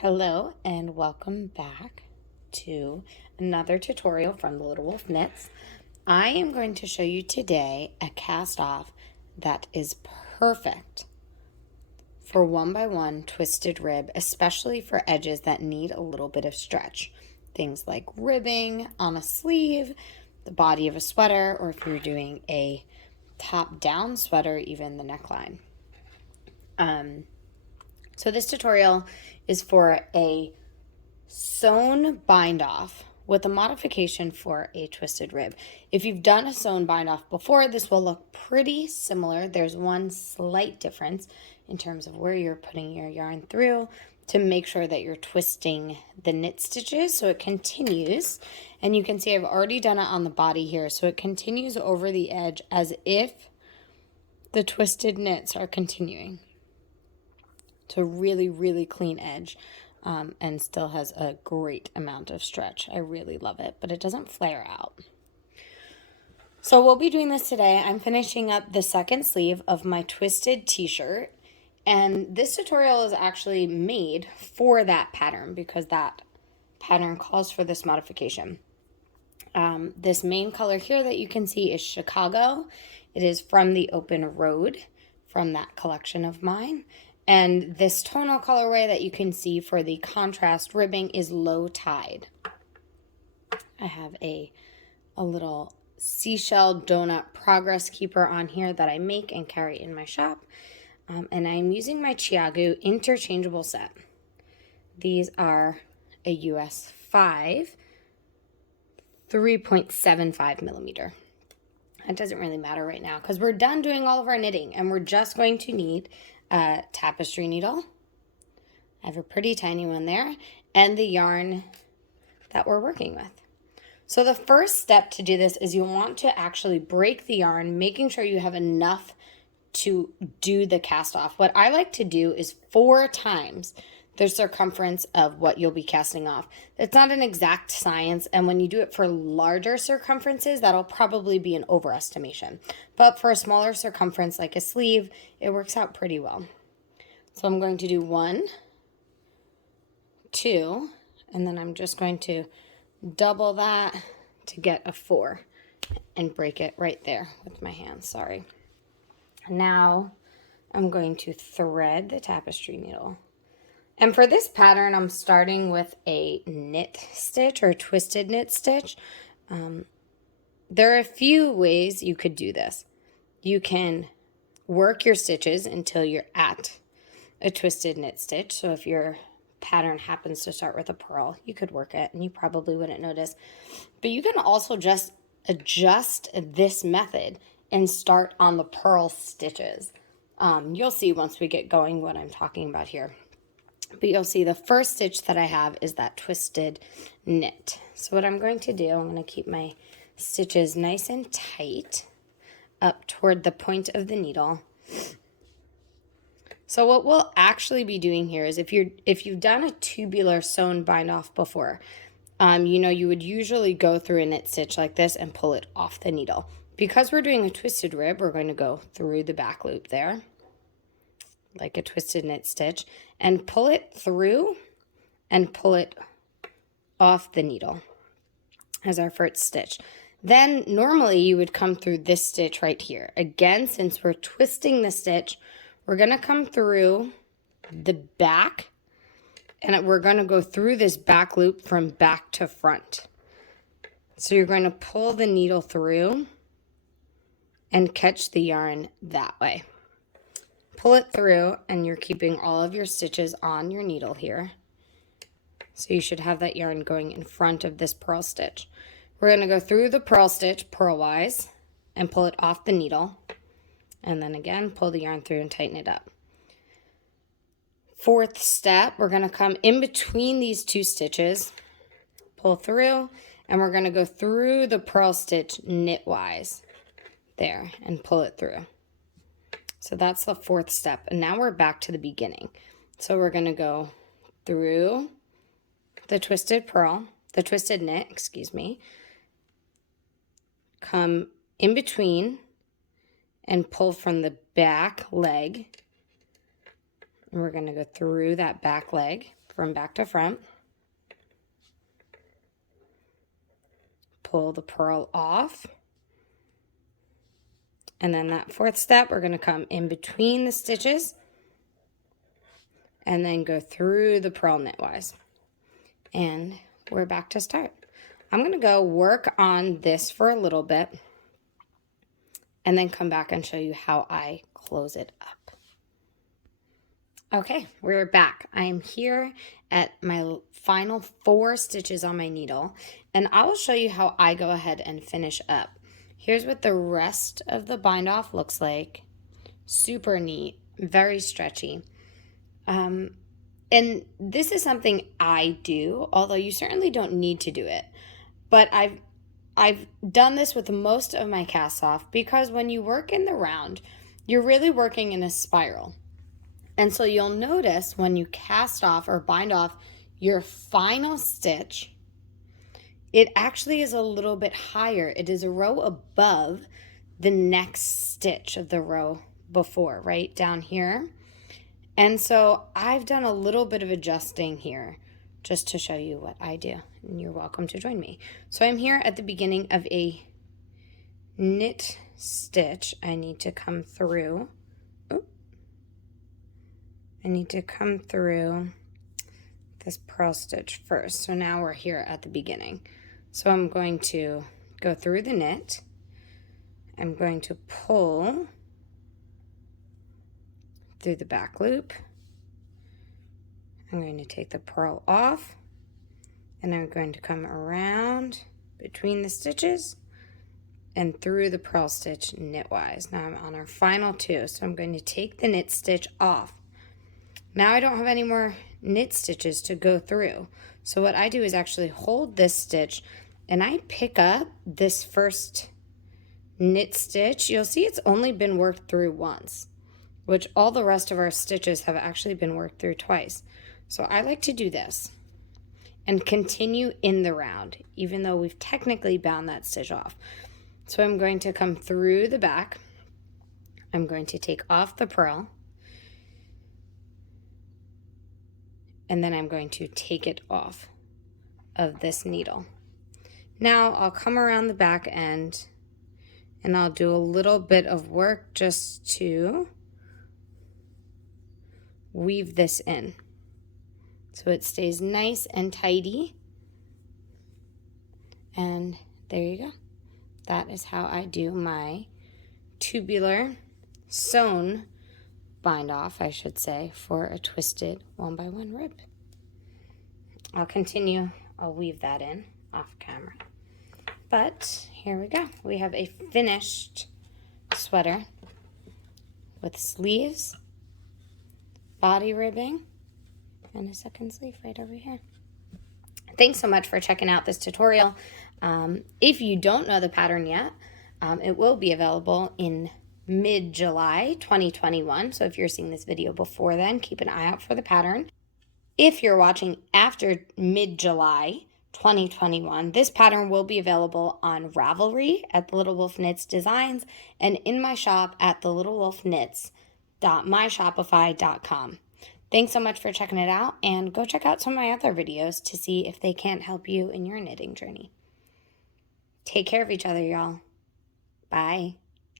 Hello and welcome back to another tutorial from the Little Wolf Knits. I am going to show you today a cast off that is perfect for 1x1 twisted rib, especially for edges that need a little bit of stretch. Things like ribbing on a sleeve, the body of a sweater, or if you're doing a top down sweater, even the neckline. So this tutorial is for a sewn bind off with a modification for a twisted rib. If you've done a sewn bind off before, this will look pretty similar. There's one slight difference in terms of where you're putting your yarn through to make sure that you're twisting the knit stitches so it continues. And you can see I've already done it on the body here, so it continues over the edge as if the twisted knits are continuing. It's a really, really clean edge and still has a great amount of stretch. I really love it, but it doesn't flare out. So we'll be doing this today. I'm finishing up the second sleeve of my twisted t-shirt, and this tutorial is actually made for that pattern because that pattern calls for this modification. This main color here that you can see is Chicago. It is from the Open Road from that collection of mine. And this tonal colorway that you can see for the contrast ribbing is Low Tide. I have a little seashell donut progress keeper on here that I make and carry in my shop. And I'm using my Chiagu interchangeable set. These are a US 5, 3.75 millimeter. It doesn't really matter right now because we're done doing all of our knitting and we're just going to need a tapestry needle. I have a pretty tiny one there, and the yarn that we're working with. So the first step to do this is you want to actually break the yarn, making sure you have enough to do the cast off. What I like to do is 4 times the circumference of what you'll be casting off. It's not an exact science, and when you do it for larger circumferences, that'll probably be an overestimation. But for a smaller circumference like a sleeve, it works out pretty well. So I'm going to do 1, 2, and then I'm just going to double that to get a 4 and break it right there with my hand, sorry. Now I'm going to thread the tapestry needle. And for this pattern, I'm starting with a knit stitch or twisted knit stitch. There are a few ways you could do this. You can work your stitches until you're at a twisted knit stitch. So if your pattern happens to start with a purl, you could work it and you probably wouldn't notice. But you can also just adjust this method and start on the purl stitches. You'll see once we get going what I'm talking about here. But you'll see the first stitch that I have is that twisted knit. So what I'm going to do, I'm going to keep my stitches nice and tight up toward the point of the needle. So what we'll actually be doing here is if you've done a tubular sewn bind off before, you would usually go through a knit stitch like this and pull it off the needle. Because we're doing a twisted rib, we're going to go through the back loop there, like a twisted knit stitch, and pull it through and pull it off the needle as our first stitch. Then normally you would come through this stitch right here. Again, since we're twisting the stitch, we're going to come through the back and we're going to go through this back loop from back to front. So you're going to pull the needle through and catch the yarn that way. Pull it through and you're keeping all of your stitches on your needle here. So you should have that yarn going in front of this purl stitch. We're going to go through the purl stitch purlwise and pull it off the needle. And then again, pull the yarn through and tighten it up. Fourth step, we're going to come in between these 2 stitches, pull through, and we're going to go through the purl stitch knitwise there and pull it through. So that's the 4th step. And now we're back to the beginning. So we're going to go through the twisted knit, come in between and pull from the back leg. And we're going to go through that back leg, from back to front. Pull the purl off. And then that fourth step, we're going to come in between the stitches and then go through the purl knitwise. And we're back to start. I'm going to go work on this for a little bit and then come back and show you how I close it up. Okay, we're back. I am here at my final 4 stitches on my needle, and I will show you how I go ahead and finish up. Here's what the rest of the bind off looks like. Super neat, very stretchy. And this is something I do, although you certainly don't need to do it. But I've done this with most of my cast off because when you work in the round, you're really working in a spiral. And so you'll notice when you cast off or bind off your final stitch, it actually is a little bit higher. It is a row above the next stitch of the row before, right down here. And so I've done a little bit of adjusting here just to show you what I do, and you're welcome to join me. So I'm here at the beginning of a knit stitch. I need to come through. I need to come through this purl stitch first. So now we're here at the beginning. So I'm going to go through the knit. I'm going to pull through the back loop. I'm going to take the purl off, and I'm going to come around between the stitches and through the purl stitch knitwise. Now I'm on our final 2, so I'm going to take the knit stitch off. Now I don't have any more knit stitches to go through. So what I do is actually hold this stitch and I pick up this first knit stitch. You'll see it's only been worked through once, which all the rest of our stitches have actually been worked through twice. So I like to do this and continue in the round, even though we've technically bound that stitch off. So I'm going to come through the back. I'm going to take off the purl, and then I'm going to take it off of this needle. Now I'll come around the back end and I'll do a little bit of work just to weave this in so it stays nice and tidy. And there you go. That is how I do my tubular sewn bind off, I should say, for a twisted 1x1 rib. I'll continue, I'll weave that in off camera. But here we go. We have a finished sweater with sleeves, body ribbing, and a second sleeve right over here. Thanks so much for checking out this tutorial. If you don't know the pattern yet, it will be available in mid-July 2021. So if you're seeing this video before then, keep an eye out for the pattern. If you're watching after mid-July 2021, this pattern will be available on Ravelry at The Little Wolf Knits Designs and in my shop at thelittlewolfknits.myshopify.com. Thanks so much for checking it out, and go check out some of my other videos to see if they can't help you in your knitting journey. Take care of each other, y'all. Bye.